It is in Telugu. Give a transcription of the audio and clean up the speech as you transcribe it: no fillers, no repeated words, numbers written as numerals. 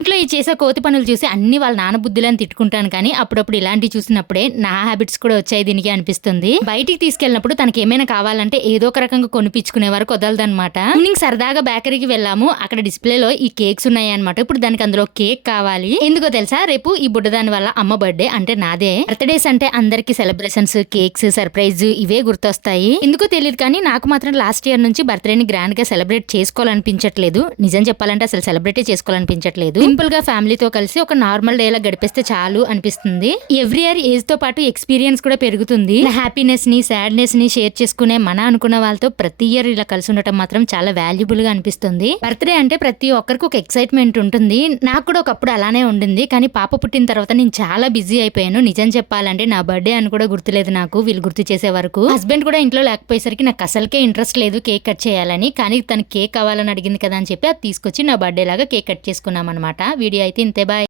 ఇంట్లో ఈ చేసే కోతి పనులు చూసి అన్ని వాళ్ళ నాన్న బుద్ధులని తిట్టుకుంటాను, కానీ అప్పుడప్పుడు ఇలాంటివి చూసినప్పుడే నా హ్యాబిట్స్ కూడా వచ్చాయి దీనికి అనిపిస్తుంది. బయటికి తీసుకెళ్ళినప్పుడు తనకి ఏమైనా కావాలంటే ఏదో ఒక రకంగా కొనిపించుకునే వరకు వదలదనమాట. ఈవినింగ్ సరదాగా బేకరీకి వెళ్ళాము. అక్కడ డిస్ప్లేలో ఈ కేక్స్ ఉన్నాయి అనమాట. ఇప్పుడు దానికి అందులో కేక్ కావాలి. ఎందుకో తెలుసా, రేపు ఈ బుడ్డదాని వల్ల అమ్మ బర్త్డే, అంటే నాదే. బర్త్డేస్ అంటే అందరికి సెలబ్రేషన్స్, కేక్స్, సర్ప్రైజ్ ఇవే గుర్తొస్తాయి. ఎందుకో తెలియదు కానీ నాకు మాత్రం లాస్ట్ ఇయర్ నుంచి బర్త్డేని గ్రాండ్ గా సెలబ్రేట్ చేసుకోవాలనిపించట్లేదు. నిజం చెప్పాలంటే అసలు సెలబ్రేట్ చేసుకోవాలనిపించట్లేదు. సింపుల్ గా ఫ్యామిలీతో కలిసి ఒక నార్మల్ డే లా గడిపిస్తే చాలు అనిపిస్తుంది. ఎవ్రీ ఇయర్ ఏజ్ తో పాటు ఎక్స్పీరియన్స్ కూడా పెరుగుతుంది. హ్యాపీనెస్ ని, సాడ్నెస్ ని షేర్ చేసుకునే మన అనుకున్న వాళ్ళతో ప్రతి ఇయర్ ఇలా కలిసి ఉండటం మాత్రం చాలా వాల్యుబుల్ గా అనిపిస్తుంది. బర్త్డే అంటే ప్రతి ఒక్కరికి ఒక ఎక్సైట్మెంట్ ఉంటుంది. నాకు కూడా ఒకప్పుడు అలానే ఉండింది, కానీ పాప పుట్టిన తర్వాత నేను చాలా బిజీ అయిపోయాను. నిజం చెప్పాలంటే నా బర్త్డే అని కూడా గుర్తులేదు నాకు, వీళ్ళు గుర్తు చేసే వరకు. హస్బెండ్ కూడా ఇంట్లో లేకపోయేసరికి నాకు అసలుకే ఇంట్రెస్ట్ లేదు కేక్ కట్ చేయాలని. కానీ తనకి కేక్ కావాలని అడిగింది కదా అని చెప్పి అది తీసుకొచ్చి నా బర్త్డే లాగా కేక్ కట్ చేసుకున్నాం అనమాట. వీడియో అయితే ఇంతే, బాయ్.